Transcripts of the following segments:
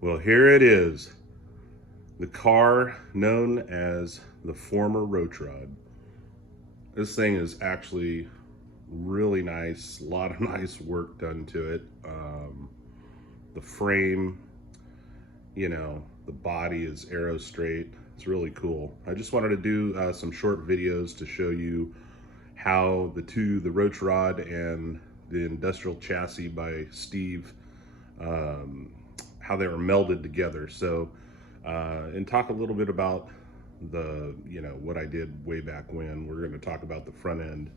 Well, here it is. The car known as the Former Roach Rod. This thing is actually really nice. A lot of nice work done to it. The frame, the body is arrow straight. It's really cool. I just wanted to do some short videos to show you how the Roach Rod and the industrial chassis by Steve, how they were melded together. So, and talk a little bit about what I did way back when. We're going to talk about the front end.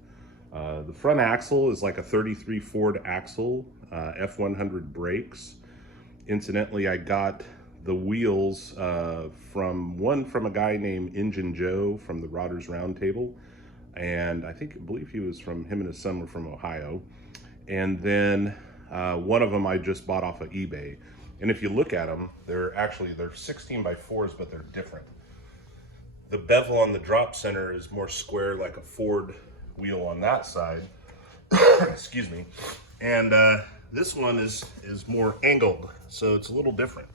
The front axle is like a 33 Ford axle, F100 brakes. Incidentally, I got the wheels from a guy named Engine Joe from the Rodders Roundtable, and I believe him and his son were from Ohio. And then one of them I just bought off of eBay. And if you look at them, they're 16 by 4s, but they're different. The bevel on the drop center is more square, like a Ford wheel on that side. Excuse me. And this one is more angled, so it's a little different.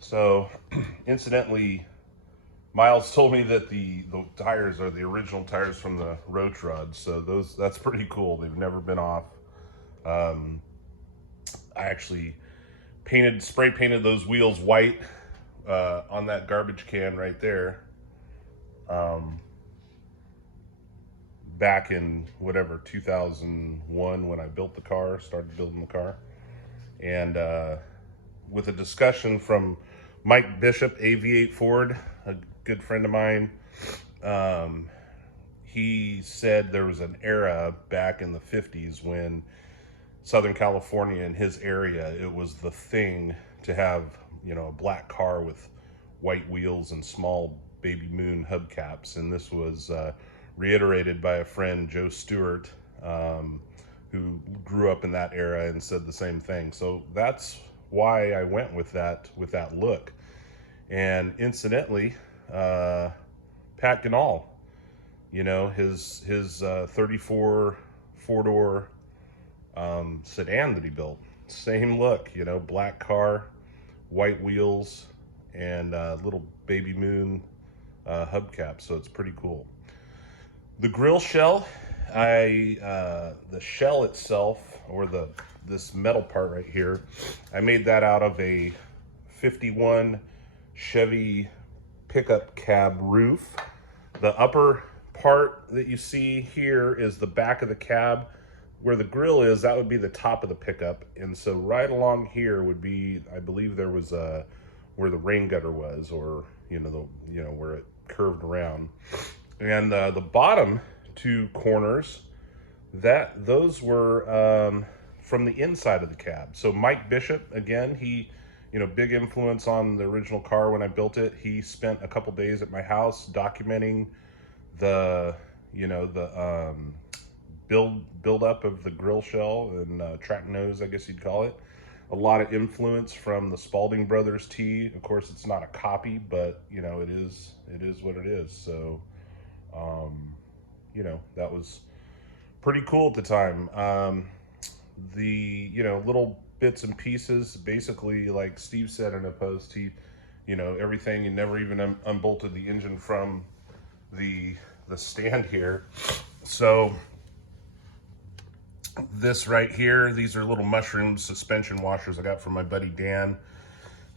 So, incidentally, Miles told me that the tires are the original tires from the Roach Rod, so that's pretty cool. They've never been off. I actually spray painted those wheels white on that garbage can right there. Back in 2001 when I started building the car. And with a discussion from Mike Bishop, AV8 Ford, a good friend of mine, he said there was an era back in the 50s when Southern California, in his area, it was the thing to have, a black car with white wheels and small baby moon hubcaps. And this was reiterated by a friend, Joe Stewart, who grew up in that era and said the same thing. So that's why I went with that look. And incidentally, Pat Ganal, his 34 four-door sedan that he built, same look, black car, white wheels, and little baby moon hubcap. So it's pretty cool. The grill shell, the shell itself, or this metal part right here, I made that out of a 51 Chevy pickup cab roof. The upper part that you see here is the back of the cab. Where the grill is, that would be the top of the pickup. And so right along here would be, I believe there was where the rain gutter was, or where it curved around. And the bottom two corners, those were from the inside of the cab. So Mike Bishop, again, he, big influence on the original car when I built it. He spent a couple days at my house documenting the build up of the grill shell and track nose, I guess you'd call it. A lot of influence from the Spalding Brothers tee. Of course, it's not a copy, but it is what it is. So that was pretty cool at the time. The little bits and pieces, basically, like Steve said in a post, he everything, you never even unbolted the engine from the stand here. So this right here, these are little mushroom suspension washers I got from my buddy Dan.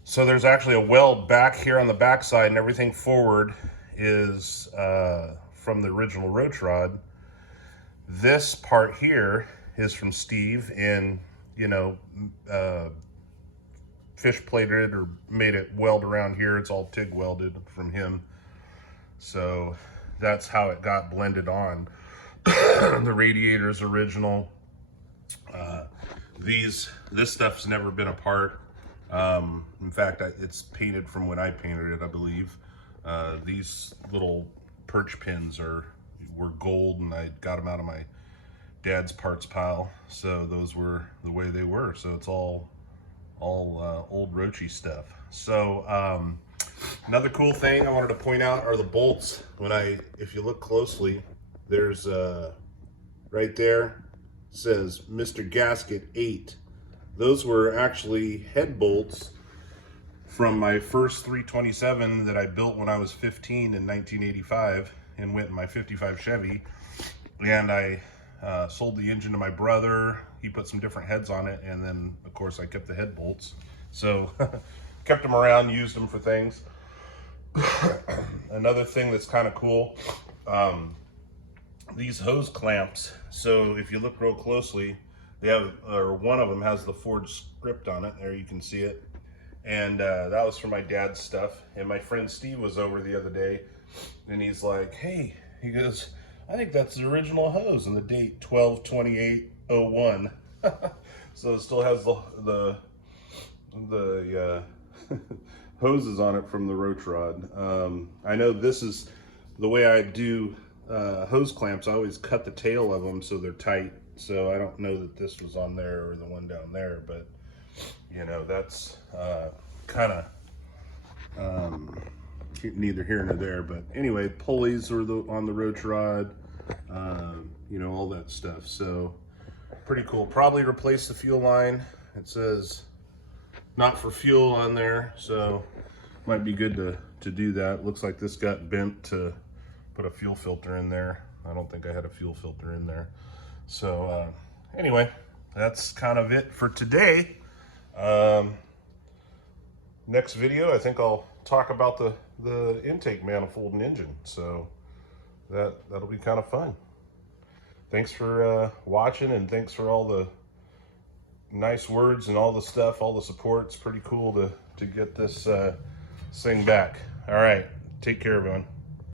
So there's actually a weld back here on the back side, and everything forward is from the original Roach Rod. This part here is from Steve, and fish plated or made it weld around here. It's all TIG welded from him. So that's how it got blended on. The radiator's original. This stuff's never been apart. In fact, it's painted from when I painted it, I believe. These little perch pins were gold, and I got them out of my dad's parts pile. So those were the way they were. So it's all old Roachy stuff. So another cool thing I wanted to point out are the bolts. If you look closely, there's right there says Mr. Gasket 8. Those were actually head bolts from my first 327 that I built when I was 15 in 1985 and went in my 55 Chevy. And I sold the engine to my brother. He put some different heads on it, and then of course I kept the head bolts. So kept them around, used them for things. Another thing that's kind of cool, these hose clamps. So if you look real closely, they have, or one of them has the Ford script on it. There you can see it. And that was for my dad's stuff. And my friend Steve was over the other day, and he's like, hey, he goes, I think that's the original hose, and the date 12/28/01. So it still has the hoses on it from the Roach Rod. I know this is the way I do hose clamps. I always cut the tail of them so they're tight. So I don't know that this was on there or the one down there, but you know, that's kind of neither here nor there. But anyway, pulleys are on the Roach Rod, you know, all that stuff. So pretty cool. Probably replace the fuel line. It says not for fuel on there, so might be good to do that. Looks like this got bent to put a fuel filter in there. I don't think I had a fuel filter in there. So anyway, that's kind of it for today. Next video, I think I'll talk about the intake manifold and engine. So that'll be kind of fun. Thanks for watching, and thanks for all the nice words and all the stuff, all the support. It's pretty cool to get this thing back. All right, take care, everyone.